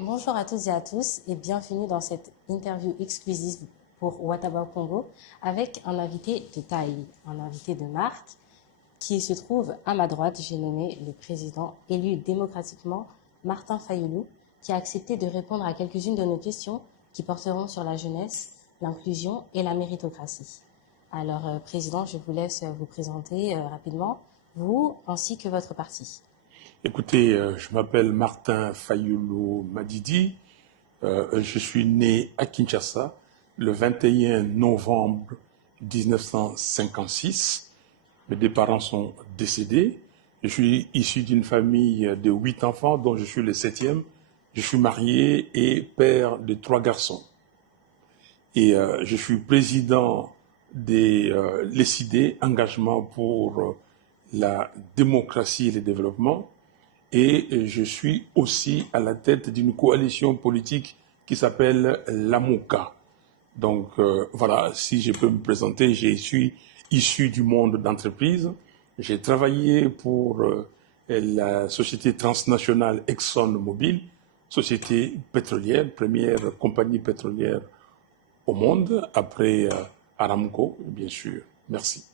Bonjour à toutes et à tous et bienvenue dans cette interview exclusive pour Whataba Congo avec un invité de taille, un invité de marque qui se trouve à ma droite. J'ai nommé le président élu démocratiquement Martin Fayoulou qui a accepté de répondre à quelques-unes de nos questions qui porteront sur la jeunesse, l'inclusion et la méritocratie. Alors, Président, je vous laisse vous présenter rapidement, vous ainsi que votre parti. Écoutez, je m'appelle Martin Fayoulou Madidi. Je suis né à Kinshasa le 21 novembre 1956. Mes deux parents sont décédés. Je suis issu d'une famille de 8 enfants, dont je suis le 7e. Je suis marié et père de 3 garçons. Et je suis président des l'ECID, Engagement pour la démocratie et le développement. Et je suis aussi à la tête d'une coalition politique qui s'appelle l'AMOCA. Donc voilà, si je peux me présenter, je suis issu du monde d'entreprise. J'ai travaillé pour la société transnationale ExxonMobil, société pétrolière, première compagnie pétrolière au monde, après Aramco, bien sûr. Merci.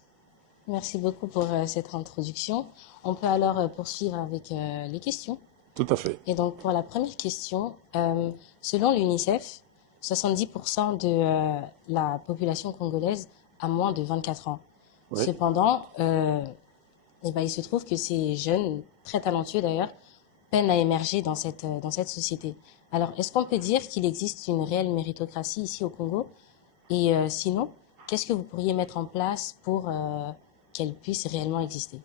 Merci beaucoup pour cette introduction. On peut alors poursuivre avec les questions. Tout à fait. Et donc pour la première question, selon l'UNICEF, 70% de la population congolaise a moins de 24 ans. Oui. Cependant, il se trouve que ces jeunes, très talentueux d'ailleurs, peinent à émerger dans cette société. Alors, est-ce qu'on peut dire qu'il existe une réelle méritocratie ici au Congo? Et sinon, qu'est-ce que vous pourriez mettre en place pour qu'elle puisse réellement exister?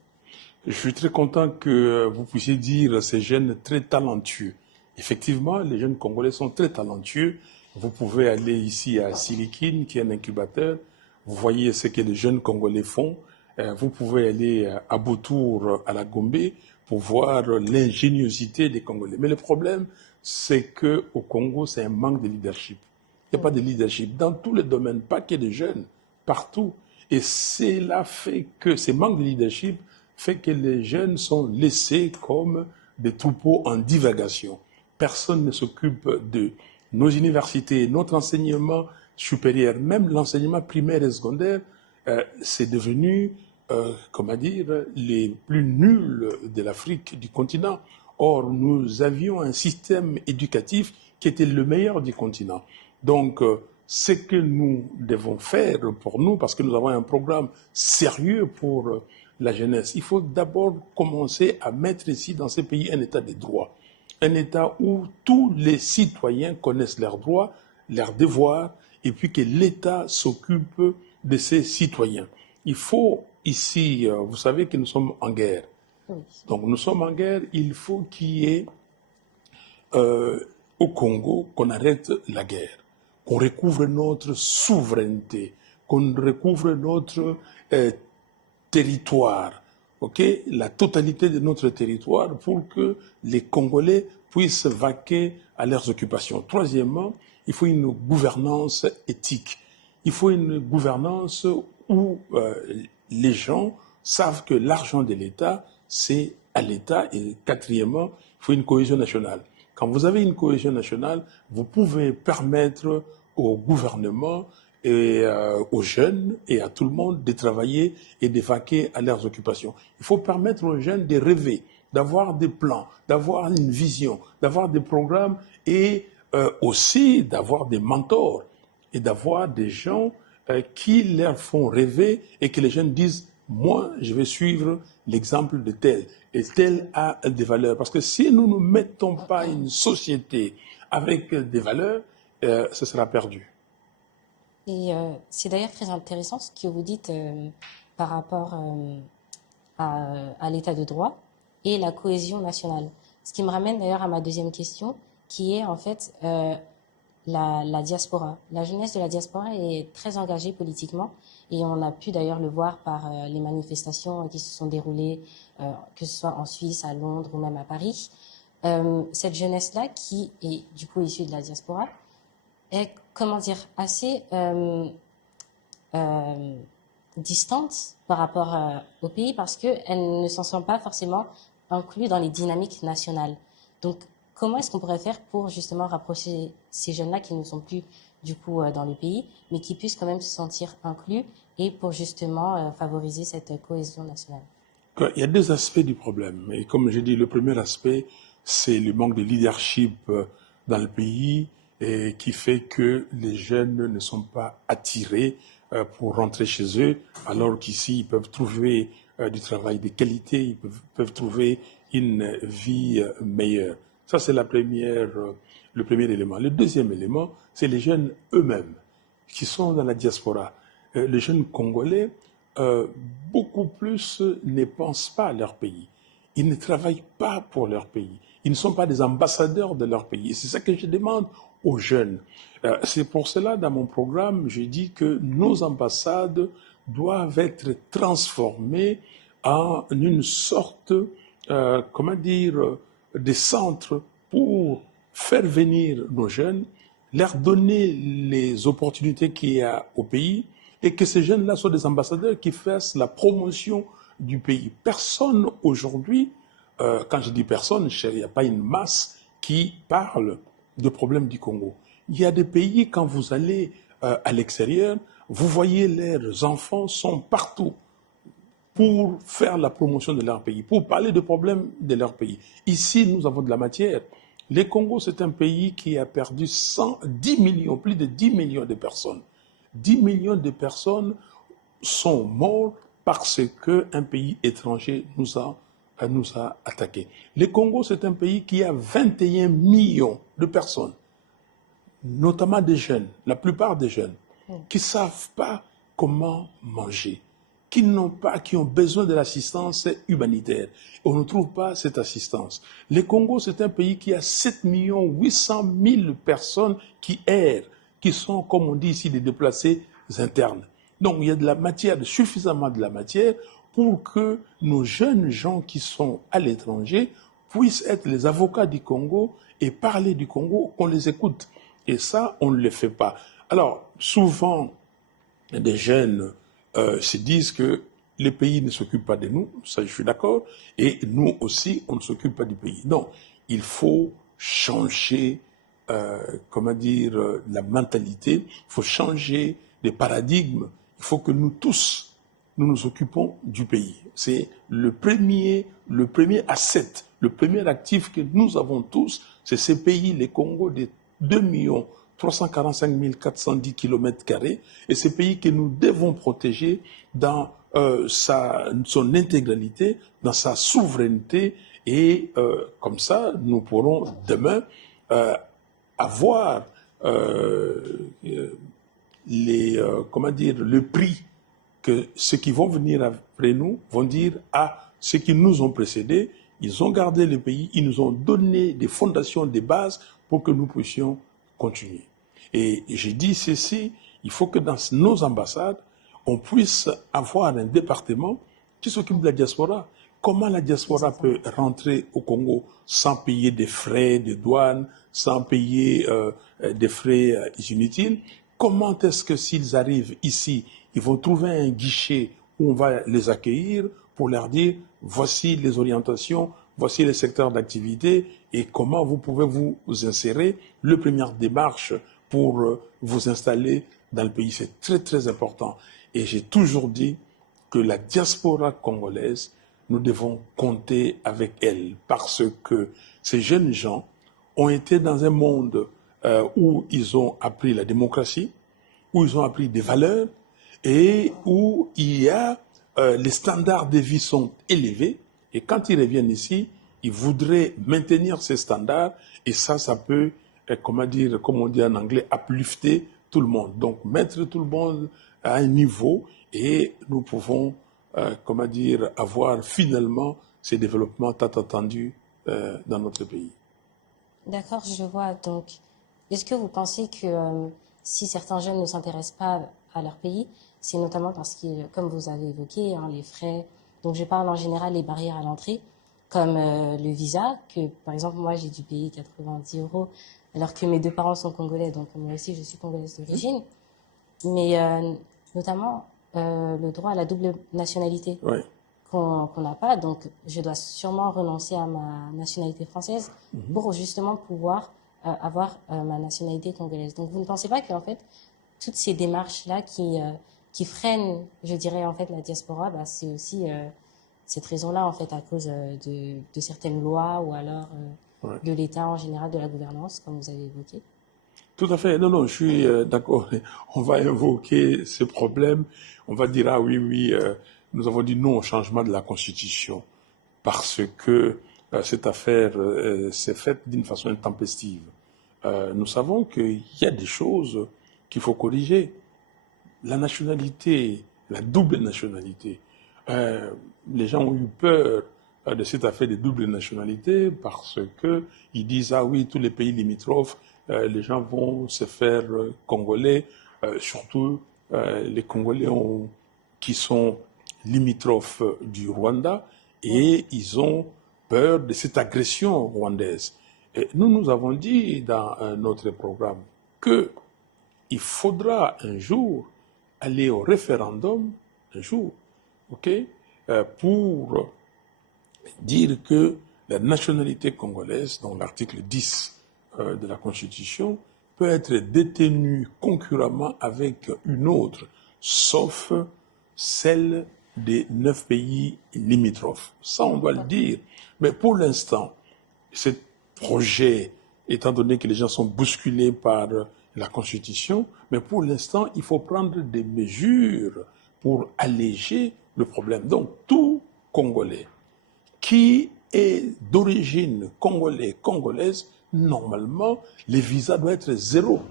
Je suis très content que vous puissiez dire ces jeunes très talentueux. Effectivement, les jeunes Congolais sont très talentueux. Vous pouvez aller ici à Silikine, qui est un incubateur. Vous voyez ce que les jeunes Congolais font. Vous pouvez aller à Beautour, à la Gombe, pour voir l'ingéniosité des Congolais. Mais le problème, c'est que au Congo, c'est un manque de leadership. Il n'y a pas de leadership dans tous les domaines, pas que des jeunes, partout. Et cela fait que ce manque de leadership fait que les jeunes sont laissés comme des troupeaux en divagation. Personne ne s'occupe de nos universités, notre enseignement supérieur, même l'enseignement primaire et secondaire, c'est devenu, comment dire, les plus nuls de l'Afrique, du continent. Or, nous avions un système éducatif qui était le meilleur du continent. Donc, ce que nous devons faire pour nous, parce que nous avons un programme sérieux pour la jeunesse, il faut d'abord commencer à mettre ici dans ces pays un état de droit. Un état où tous les citoyens connaissent leurs droits, leurs devoirs, et puis que l'État s'occupe de ses citoyens. Il faut ici, vous savez que nous sommes en guerre. Oui. Donc nous sommes en guerre, il faut qu'il y ait au Congo qu'on arrête la guerre, qu'on recouvre notre souveraineté, qu'on recouvre notre territoire, okay, la totalité de notre territoire pour que les Congolais puissent vaquer à leurs occupations. Troisièmement, il faut une gouvernance éthique. Il faut une gouvernance où les gens savent que l'argent de l'État, c'est à l'État. Et quatrièmement, il faut une cohésion nationale. Quand vous avez une cohésion nationale, vous pouvez permettre au gouvernement et aux jeunes et à tout le monde de travailler et de vaquer à leurs occupations. Il faut permettre aux jeunes de rêver, d'avoir des plans, d'avoir une vision, d'avoir des programmes et aussi d'avoir des mentors et d'avoir des gens qui leur font rêver et que les jeunes disent « moi, je vais suivre l'exemple de tel et tel a des valeurs ». Parce que si nous ne mettons pas une société avec des valeurs, ce sera perdu. Et c'est d'ailleurs très intéressant ce que vous dites par rapport à l'état de droit et la cohésion nationale. Ce qui me ramène d'ailleurs à ma deuxième question, qui est en fait la diaspora. La jeunesse de la diaspora est très engagée politiquement et on a pu d'ailleurs le voir par les manifestations qui se sont déroulées, que ce soit en Suisse, à Londres ou même à Paris. Cette jeunesse-là, qui est du coup issue de la diaspora, est, comment dire, assez distante par rapport au pays parce qu'elle ne s'en sent pas forcément inclue dans les dynamiques nationales. Donc, comment est-ce qu'on pourrait faire pour justement rapprocher ces jeunes-là qui ne sont plus du coup dans le pays, mais qui puissent quand même se sentir inclus et pour justement favoriser cette cohésion nationale? Il y a deux aspects du problème. Et comme j'ai dit, le premier aspect, c'est le manque de leadership dans le pays et qui fait que les jeunes ne sont pas attirés pour rentrer chez eux, alors qu'ici, ils peuvent trouver du travail de qualité, ils peuvent trouver une vie meilleure. Ça, c'est le premier élément. Le deuxième élément, c'est les jeunes eux-mêmes qui sont dans la diaspora. Les jeunes congolais, euh, beaucoup plus ne pensent pas à leur pays. Ils ne travaillent pas pour leur pays. Ils ne sont pas des ambassadeurs de leur pays. Et c'est ça que je demande aux jeunes. C'est pour cela, dans mon programme, je dis que nos ambassades doivent être transformées en une sorte, comment dire, de centre pour faire venir nos jeunes, leur donner les opportunités qu'il y a au pays, et que ces jeunes-là soient des ambassadeurs qui fassent la promotion du pays. Personne aujourd'hui, quand je dis personne, il n'y a pas une masse qui parle de problèmes du Congo. Il y a des pays, quand vous allez à l'extérieur, vous voyez leurs enfants sont partout pour faire la promotion de leur pays, pour parler des problèmes de leur pays. Ici, nous avons de la matière. Le Congo, c'est un pays qui a perdu 10 millions, plus de 10 millions de personnes. 10 millions de personnes sont mortes parce qu'un pays étranger nous a attaqués. Le Congo, c'est un pays qui a 21 millions de personnes, notamment des jeunes, la plupart des jeunes, qui ne savent pas comment manger, qui ont besoin de l'assistance humanitaire. On ne trouve pas cette assistance. Le Congo, c'est un pays qui a 7 800 000 personnes qui errent, qui sont, comme on dit ici, des déplacés internes. Donc, il y a de la matière, suffisamment de la matière pour que nos jeunes gens qui sont à l'étranger puissent être les avocats du Congo et parler du Congo, qu'on les écoute. Et ça, on ne le fait pas. Alors, souvent, des jeunes se disent que les pays ne s'occupent pas de nous, ça je suis d'accord, et nous aussi, on ne s'occupe pas du pays. Non, il faut changer, comment dire, la mentalité, il faut changer les paradigmes, il faut que nous tous, nous nous occupons du pays. C'est le premier asset, le premier actif que nous avons tous, c'est ces pays, les Congo, des 2 345 410 km², et ces pays que nous devons protéger dans son intégralité, dans sa souveraineté, et comme ça, nous pourrons demain avoir comment dire, le prix que ceux qui vont venir après nous vont dire à ceux qui nous ont précédés, ils ont gardé le pays, ils nous ont donné des fondations, des bases pour que nous puissions continuer. Et j'ai dit ceci, il faut que dans nos ambassades, on puisse avoir un département qui s'occupe de la diaspora. Comment la diaspora peut rentrer au Congo sans payer des frais de douane, sans payer des frais inutiles? Comment est-ce que s'ils arrivent ici, ils vont trouver un guichet où on va les accueillir pour leur dire voici les orientations, voici les secteurs d'activité et comment vous pouvez vous insérer. La première démarche pour vous installer dans le pays, c'est très très important. Et j'ai toujours dit que la diaspora congolaise, nous devons compter avec elle parce que ces jeunes gens ont été dans un monde où ils ont appris la démocratie, où ils ont appris des valeurs et où il y a les standards de vie sont élevés. Et quand ils reviennent ici, ils voudraient maintenir ces standards et ça peut, comment dire, comme on dit en anglais, uplifter tout le monde. Donc mettre tout le monde à un niveau et nous pouvons, comment dire, avoir finalement ces développements tant attendus dans notre pays. D'accord, je vois. Donc, est-ce que vous pensez que si certains jeunes ne s'intéressent pas à leur pays, c'est notamment parce que, comme vous avez évoqué, hein, les frais, donc je parle en général des barrières à l'entrée, comme le visa, que par exemple moi j'ai dû payer 90 euros, alors que mes deux parents sont congolais, donc moi aussi je suis congolaise d'origine, mais notamment le droit à la double nationalité. Oui. qu'on n'a pas. Donc, je dois sûrement renoncer à ma nationalité française pour justement pouvoir avoir ma nationalité congolaise. Donc, vous ne pensez pas qu'en fait, toutes ces démarches-là qui freinent, je dirais, en fait, la diaspora, bah, c'est aussi cette raison-là, en fait, à cause de certaines lois ou alors Ouais. de l'État en général, de la gouvernance, comme vous avez évoqué. Tout à fait. Non, non, je suis d'accord. On va évoquer ce problème. On va dire, ah oui, oui, nous avons dit non au changement de la Constitution parce que cette affaire s'est faite d'une façon intempestive. Nous savons qu'il y a des choses qu'il faut corriger. La nationalité, la double nationalité. Les gens ont eu peur de cette affaire de double nationalité parce que ils disent ah oui, tous les pays limitrophes, les gens vont se faire congolais, surtout les Congolais qui sont limitrophes du Rwanda et ils ont peur de cette agression rwandaise. Et nous avons dit dans notre programme que il faudra un jour aller au référendum, un jour, ok, pour dire que la nationalité congolaise, dans l'article 10 de la Constitution, peut être détenue concurremment avec une autre, sauf celle des 9 pays limitrophes. Ça, on doit le dire. Mais pour l'instant, ce projet, étant donné que les gens sont bousculés par la Constitution, mais pour l'instant, il faut prendre des mesures pour alléger le problème. Donc, tout Congolais qui est d'origine congolaise, normalement, les visas doivent être zéro.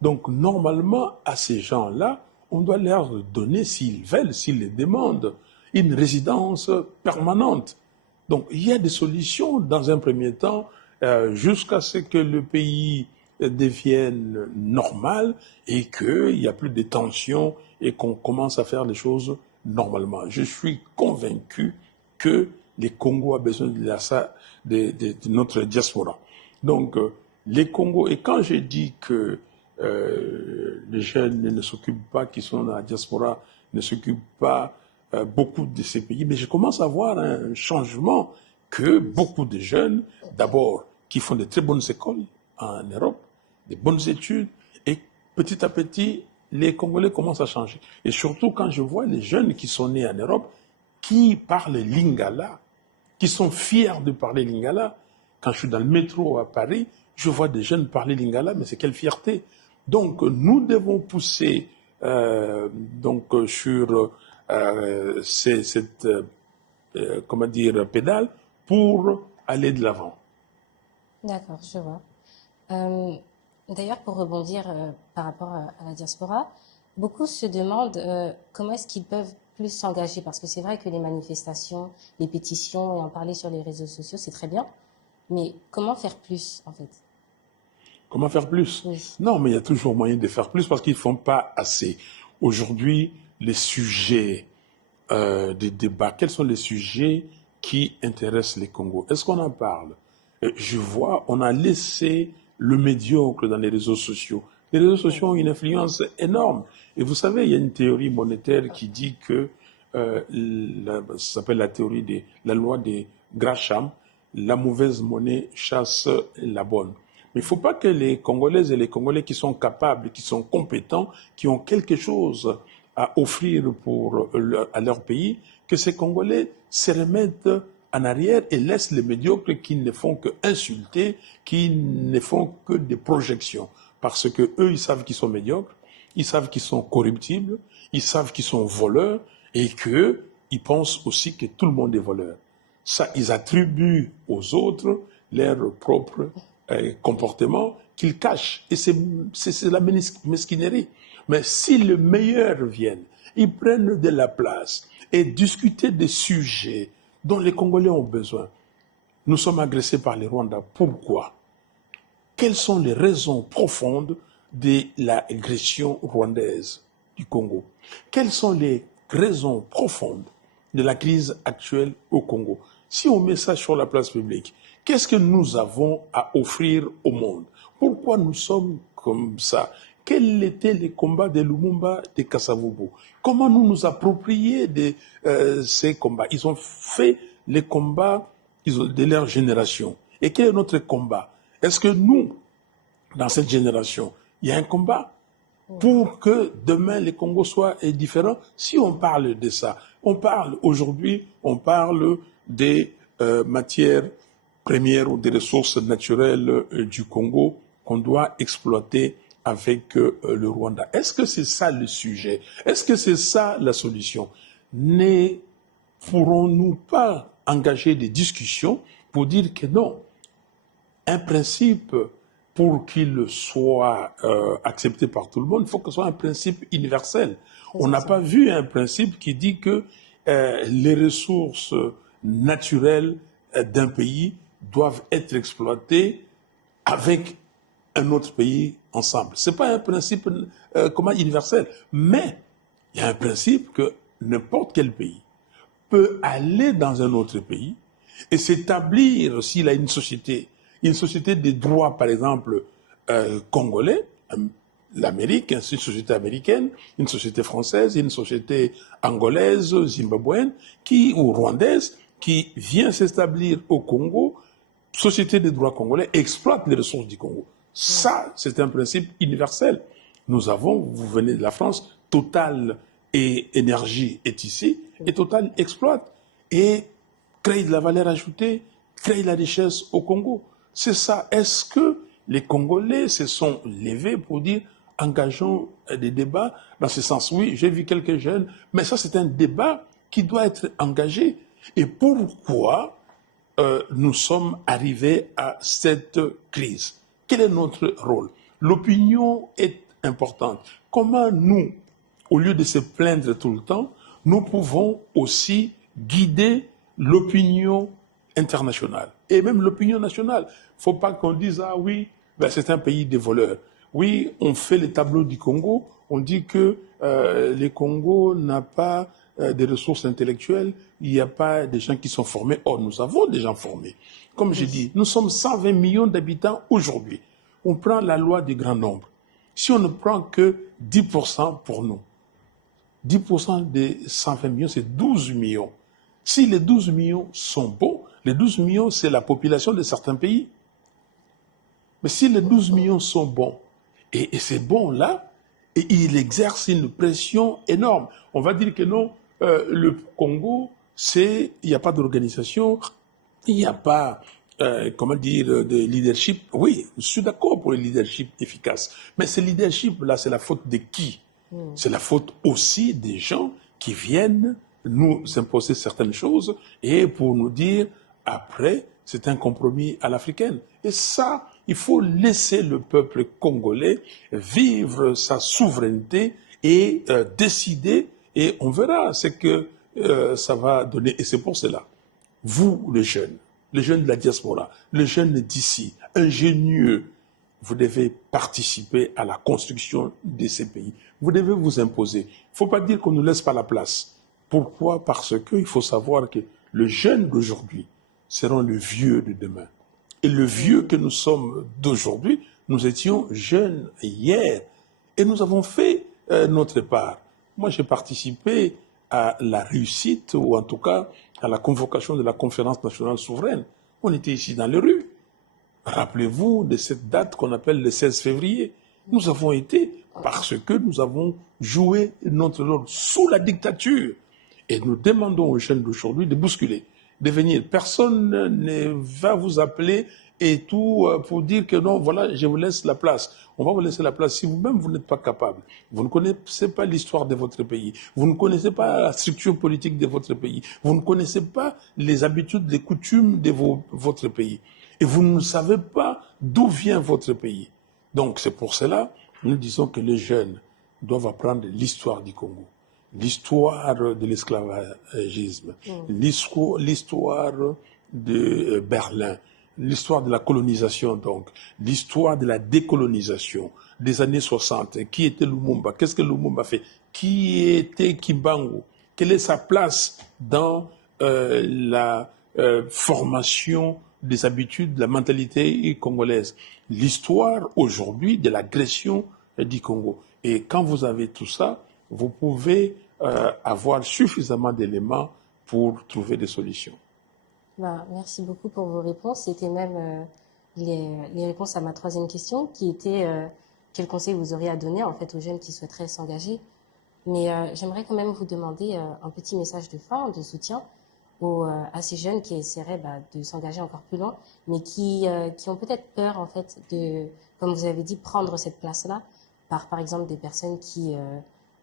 Donc, normalement, à ces gens-là, on doit leur donner, s'ils veulent, s'ils le demandent, une résidence permanente. Donc, il y a des solutions dans un premier temps, jusqu'à ce que le pays devienne normal et qu'il n'y a plus de tensions et qu'on commence à faire les choses normalement. Je suis convaincu que les Congos ont besoin de notre diaspora. Donc, les Congos, et quand je dis que les jeunes ne s'occupent pas, qui sont dans la diaspora, ne s'occupent pas beaucoup de ces pays, mais je commence à voir un changement que beaucoup de jeunes, d'abord, qui font de très bonnes écoles en Europe, des bonnes études, et petit à petit, les Congolais commencent à changer. Et surtout quand je vois les jeunes qui sont nés en Europe, qui parlent lingala, qui sont fiers de parler lingala. Quand je suis dans le métro à Paris, je vois des jeunes parler lingala, mais c'est quelle fierté. Donc, nous devons pousser sur cette comment dire, pédale pour aller de l'avant. D'accord, je vois. D'ailleurs, pour rebondir par rapport à la diaspora, beaucoup se demandent comment est-ce qu'ils peuvent plus s'engager, parce que c'est vrai que les manifestations, les pétitions et en parler sur les réseaux sociaux, c'est très bien, mais comment faire plus en fait? Comment faire plus? Oui. Non, mais il y a toujours moyen de faire plus parce qu'ils ne font pas assez. Aujourd'hui, les sujets des débats, quels sont les sujets qui intéressent les Congos? Est-ce qu'on en parle? Je vois, on a laissé le médiocre dans les réseaux sociaux. Les réseaux sociaux ont une influence énorme. Et vous savez, il y a une théorie monétaire qui dit que, ça s'appelle la théorie de la loi des Gresham, la mauvaise monnaie chasse la bonne. Mais il ne faut pas que les Congolaises et les Congolais qui sont capables, qui sont compétents, qui ont quelque chose à offrir à leur pays, que ces Congolais se remettent en arrière et laissent les médiocres qui ne font que insulter, qui ne font que des projections. Parce que eux, ils savent qu'ils sont médiocres, ils savent qu'ils sont corruptibles, ils savent qu'ils sont voleurs et qu'ils pensent aussi que tout le monde est voleur. Ça, ils attribuent aux autres leur propre comportement qu'ils cachent. Et c'est la mesquinerie. Mais si les meilleurs viennent, ils prennent de la place et discuter des sujets dont les Congolais ont besoin. Nous sommes agressés par les Rwandais. Pourquoi? Quelles sont les raisons profondes de l'agression rwandaise du Congo? Quelles sont les raisons profondes de la crise actuelle au Congo? Si on met ça sur la place publique, qu'est-ce que nous avons à offrir au monde? Pourquoi nous sommes comme ça? quels étaient les combats de Lumumba, de Kasavubu. Comment nous approprier de ces combats. Ils ont fait les combats de leur génération. Et quel est notre combat? Est-ce que nous, dans cette génération, il y a un combat pour que demain les Congos soient différents? Si on parle de ça, aujourd'hui, on parle des matières premières ou des ressources naturelles du Congo qu'on doit exploiter avec le Rwanda. Est-ce que c'est ça le sujet? Est-ce que c'est ça la solution? Ne pourrons-nous pas engager des discussions pour dire que non, un principe, pour qu'il soit accepté par tout le monde, il faut que ce soit un principe universel. On n'a pas vu un principe qui dit que les ressources naturelles d'un pays doivent être exploitées avec un autre pays ensemble. Ce n'est pas un principe universel, mais il y a un principe que n'importe quel pays peut aller dans un autre pays et s'établir, s'il a une société des droits, par exemple, congolais, l'Amérique, une société américaine, une société française, une société angolaise, zimbabwéenne, ou rwandaise, qui vient s'établir au Congo, société des droits congolais, exploite les ressources du Congo. Ça, c'est un principe universel. Nous avons, vous venez de la France, Total et Énergie est ici, et Total exploite et crée de la valeur ajoutée, crée de la richesse au Congo. C'est ça. Est-ce que les Congolais se sont levés pour dire engageons des débats dans ce sens? Oui, j'ai vu quelques jeunes, mais ça c'est un débat qui doit être engagé. Et pourquoi nous sommes arrivés à cette crise? Quel est notre rôle? L'opinion est importante. Comment nous, au lieu de se plaindre tout le temps, nous pouvons aussi guider l'opinion internationale et même l'opinion nationale? Il ne faut pas qu'on dise ah oui, ben c'est un pays de voleurs. Oui, on fait les tableaux du Congo, on dit que le Congo n'a pas de ressources intellectuelles, il n'y a pas de gens qui sont formés. Or, nous avons des gens formés. Comme j'ai dit, nous sommes 120 millions d'habitants aujourd'hui. On prend la loi du grand nombre. Si on ne prend que 10% pour nous, 10% des 120 millions, c'est 12 millions. Si les 12 millions sont bons, les 12 millions, c'est la population de certains pays. Mais si les 12 millions sont bons, et c'est bon là, et il exerce une pression énorme. On va dire que non, le Congo, il n'y a pas d'organisation, il n'y a pas, de leadership. Oui, je suis d'accord pour le leadership efficace. Mais ce leadership-là, c'est la faute de qui? C'est la faute aussi des gens qui viennent nous imposer certaines choses et pour nous dire, après, c'est un compromis à l'africaine. Et ça, il faut laisser le peuple congolais vivre sa souveraineté et décider, et on verra ce que ça va donner. Et c'est pour cela, vous, les jeunes de la diaspora, les jeunes d'ici, ingénieux, vous devez participer à la construction de ces pays. Vous devez vous imposer. Il ne faut pas dire qu'on ne nous laisse pas la place. Pourquoi? Parce qu'il faut savoir que le jeune d'aujourd'hui seront le vieux de demain. Et le vieux que nous sommes d'aujourd'hui, nous étions jeunes hier. Et nous avons fait notre part. Moi, j'ai participé à la réussite, ou en tout cas à la convocation de la conférence nationale souveraine. On était ici dans les rues. Rappelez-vous de cette date qu'on appelle le 16 février. Nous avons été parce que nous avons joué notre rôle sous la dictature. Et nous demandons aux jeunes d'aujourd'hui de bousculer, de venir. Personne ne va vous appeler et tout pour dire que non, voilà, je vous laisse la place. On va vous laisser la place si vous-même vous n'êtes pas capable. Vous ne connaissez pas l'histoire de votre pays. Vous ne connaissez pas la structure politique de votre pays. Vous ne connaissez pas les habitudes, les coutumes de votre pays. Et vous ne savez pas d'où vient votre pays. Donc c'est pour cela que nous disons que les jeunes doivent apprendre l'histoire du Congo, l'histoire de l'esclavagisme, l'histoire de Berlin, l'histoire de la colonisation, donc, l'histoire de la décolonisation des années 60. Qui était Lumumba? Qu'est-ce que Lumumba fait? Qui était Kimbangu? Quelle est sa place dans la formation des habitudes, de la mentalité congolaise? L'histoire aujourd'hui de l'agression du Congo. Et quand vous avez tout ça, vous pouvez avoir suffisamment d'éléments pour trouver des solutions. Bah, merci beaucoup pour vos réponses. C'était même les réponses à ma troisième question, qui était quel conseil vous auriez à donner en fait aux jeunes qui souhaiteraient s'engager. Mais j'aimerais quand même vous demander un petit message de fin, de soutien à ces jeunes qui essaieraient de s'engager encore plus loin, mais qui ont peut-être peur en fait de, comme vous avez dit, prendre cette place-là par exemple des personnes qui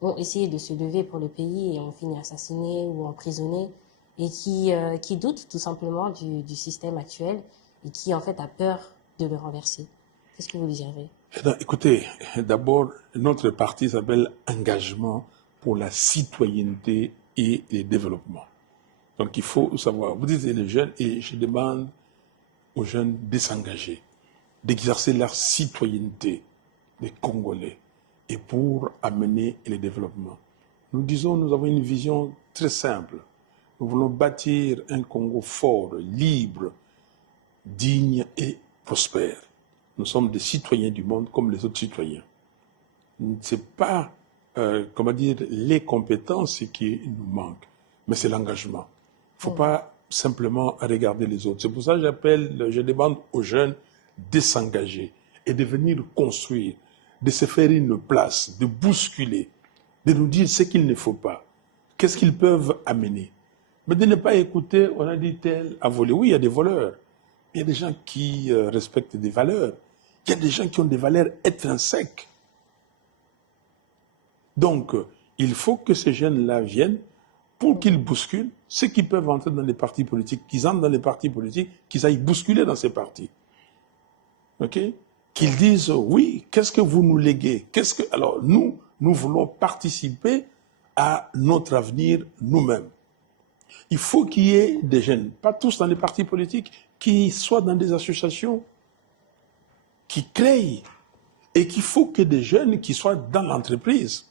ont essayé de se lever pour le pays et ont fini assassinés ou emprisonnés et qui doutent tout simplement du système actuel et qui en fait a peur de le renverser. Qu'est-ce que vous lui direz? Écoutez, d'abord, notre parti s'appelle Engagement pour la citoyenneté et le développement. Donc il faut savoir, vous dites les jeunes, et je demande aux jeunes de s'engager, d'exercer leur citoyenneté, des Congolais, et pour amener le développement. Nous disons, nous avons une vision très simple. Nous voulons bâtir un Congo fort, libre, digne et prospère. Nous sommes des citoyens du monde comme les autres citoyens. Ce n'est pas, les compétences qui nous manquent, mais c'est l'engagement. Il ne faut pas simplement regarder les autres. C'est pour ça que je demande aux jeunes de s'engager et de venir construire, de se faire une place, de bousculer, de nous dire ce qu'il ne faut pas, qu'est-ce qu'ils peuvent amener. Mais de ne pas écouter, on a dit tel a volé. Oui, il y a des voleurs. Il y a des gens qui respectent des valeurs. Il y a des gens qui ont des valeurs intrinsèques. Donc, il faut que ces jeunes-là viennent pour qu'ils bousculent ceux qui peuvent entrer dans les partis politiques, qu'ils entrent dans les partis politiques, qu'ils aillent bousculer dans ces partis. OK? Qu'ils disent, oui, qu'est-ce que vous nous léguez? Alors, nous voulons participer à notre avenir nous-mêmes. Il faut qu'il y ait des jeunes, pas tous dans les partis politiques, qui soient dans des associations, qui créent, et qu'il faut que des jeunes qui soient dans l'entreprise.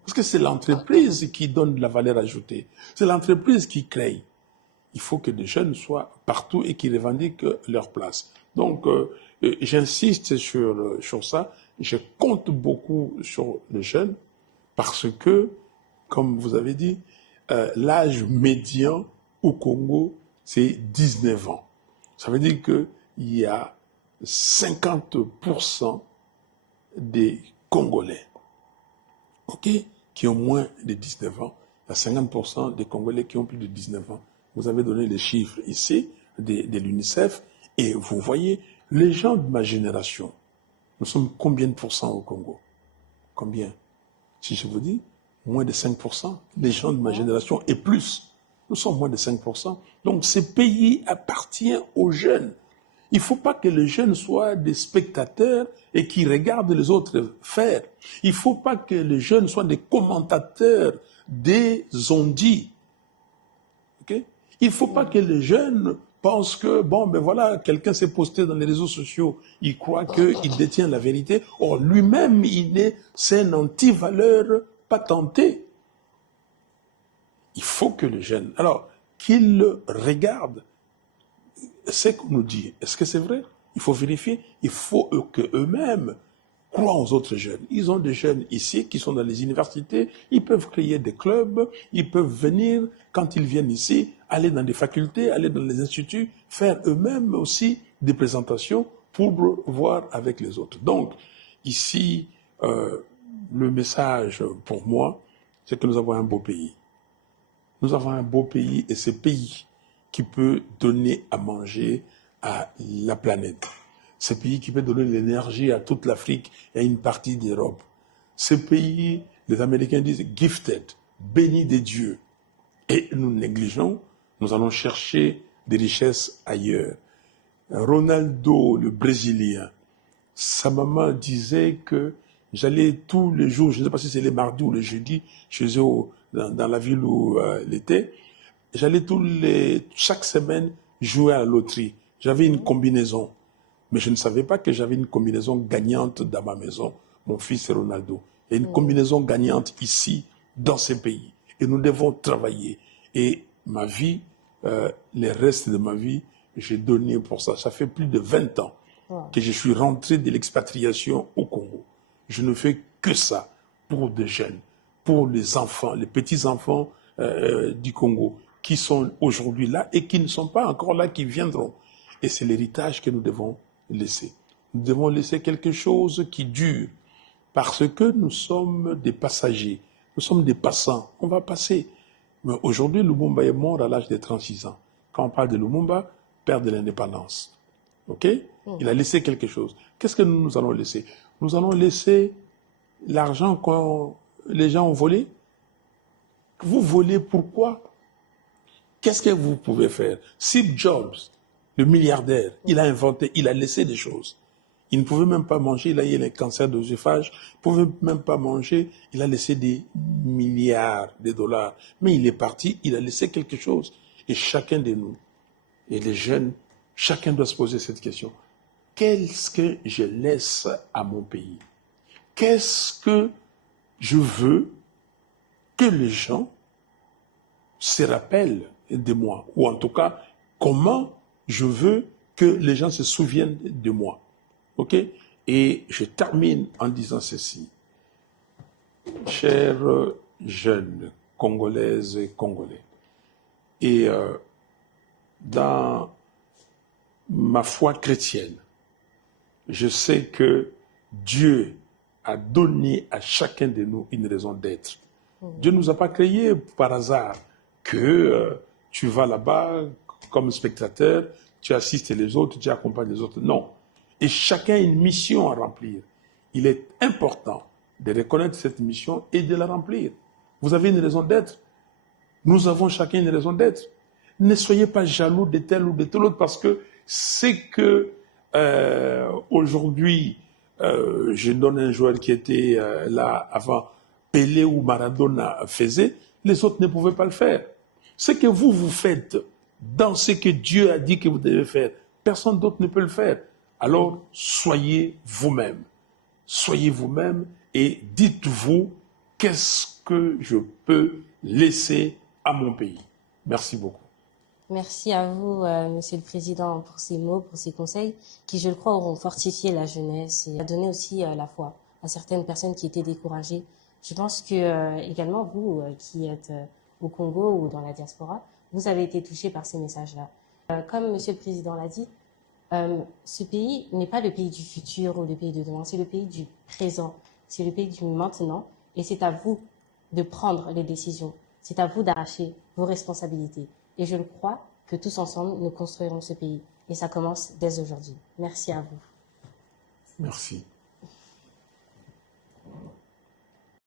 Parce que c'est l'entreprise qui donne de la valeur ajoutée. C'est l'entreprise qui crée. Il faut que des jeunes soient partout et qui revendiquent leur place. Donc, j'insiste sur ça. Je compte beaucoup sur les jeunes parce que, comme vous avez dit, l'âge médian au Congo, c'est 19 ans. Ça veut dire qu'il y a 50% des Congolais, OK, qui ont moins de 19 ans. Il y a 50% des Congolais qui ont plus de 19 ans. Vous avez donné les chiffres ici de l'UNICEF et vous voyez, les gens de ma génération, nous sommes combien de pourcents au Congo? Combien? Si je vous dis, moins de 5%, les gens de ma génération et plus. Nous sommes moins de 5%. Donc ce pays appartient aux jeunes. Il ne faut pas que les jeunes soient des spectateurs et qui regardent les autres faire. Il ne faut pas que les jeunes soient des commentateurs des ondits. Okay? Il ne faut pas que les jeunes pensent que, bon, ben voilà, quelqu'un s'est posté dans les réseaux sociaux, il croit qu'il détient la vérité. Or, lui-même, c'est un anti-valeur patenté. Il faut que les jeunes, alors, qu'ils regardent ce qu'on nous dit. Est-ce que c'est vrai? Il faut vérifier. Il faut qu'eux-mêmes croient aux autres jeunes. Ils ont des jeunes ici qui sont dans les universités. Ils peuvent créer des clubs. Ils peuvent venir, quand ils viennent ici, aller dans des facultés, aller dans les instituts, faire eux-mêmes aussi des présentations pour voir avec les autres. Donc, ici, le message pour moi, c'est que nous avons un beau pays. Nous avons un beau pays et ce pays qui peut donner à manger à la planète. Ce pays qui peut donner l'énergie à toute l'Afrique et à une partie d'Europe. Ce pays, les Américains disent gifted, béni des dieux. Et nous négligeons, nous allons chercher des richesses ailleurs. Ronaldo, le Brésilien, sa maman disait que j'allais tous les jours, je ne sais pas si c'est les mardis ou les jeudis, chez eux, dans la ville où il était, j'allais chaque semaine jouer à la loterie. J'avais une combinaison. Mais je ne savais pas que j'avais une combinaison gagnante dans ma maison. Mon fils Ronaldo. Il y a une combinaison gagnante ici, dans ce pays. Et nous devons travailler. Et ma vie, les restes de ma vie, j'ai donné pour ça. Ça fait plus de 20 ans que je suis rentré de l'expatriation au Congo. je ne fais que ça pour des jeunes, pour les enfants, les petits-enfants du Congo, qui sont aujourd'hui là et qui ne sont pas encore là, qui viendront. Et c'est l'héritage que nous devons laisser. Nous devons laisser quelque chose qui dure, parce que nous sommes des passagers, nous sommes des passants, on va passer. Mais aujourd'hui, Lumumba est mort à l'âge de 36 ans. Quand on parle de Lumumba, père de l'indépendance. OK? Il a laissé quelque chose. Qu'est-ce que nous allons laisser? Nous allons laisser l'argent que les gens ont volé. Vous volez pourquoi? Qu'est-ce que vous pouvez faire? Steve Jobs, le milliardaire, il a inventé, il a laissé des choses. Il ne pouvait même pas manger, il a eu le cancer d'œsophage, il ne pouvait même pas manger, il a laissé des milliards de dollars. Mais il est parti, il a laissé quelque chose. Et chacun de nous, et les jeunes, chacun doit se poser cette question. Qu'est-ce que je laisse à mon pays? Qu'est-ce que je veux que les gens se rappellent de moi? Ou en tout cas, comment je veux que les gens se souviennent de moi? OK? Et je termine en disant ceci. Chers jeunes Congolaises et Congolais, et dans ma foi chrétienne, je sais que Dieu a donné à chacun de nous une raison d'être. Dieu ne nous a pas créés par hasard que tu vas là-bas comme spectateur, tu assistes les autres, tu accompagnes les autres. Non. Et chacun a une mission à remplir. Il est important de reconnaître cette mission et de la remplir. Vous avez une raison d'être. Nous avons chacun une raison d'être. Ne soyez pas jaloux de tel ou de tel autre parce que c'est que aujourd'hui, je donne un joueur qui était là avant, Pelé ou Maradona faisait, les autres ne pouvaient pas le faire. Ce que vous faites dans ce que Dieu a dit que vous devez faire, personne d'autre ne peut le faire. Alors, soyez vous-même. Soyez vous-même et dites-vous qu'est-ce que je peux laisser à mon pays. Merci beaucoup. Merci à vous, Monsieur le Président, pour ces mots, pour ces conseils qui, je le crois, auront fortifié la jeunesse et a donné aussi la foi à certaines personnes qui étaient découragées. Je pense que également vous, qui êtes au Congo ou dans la diaspora, vous avez été touchés par ces messages-là. Comme Monsieur le Président l'a dit, ce pays n'est pas le pays du futur ou le pays de demain, c'est le pays du présent, c'est le pays du maintenant, et c'est à vous de prendre les décisions, c'est à vous d'arracher vos responsabilités. Et je le crois que tous ensemble, nous construirons ce pays. Et ça commence dès aujourd'hui. Merci à vous. Merci.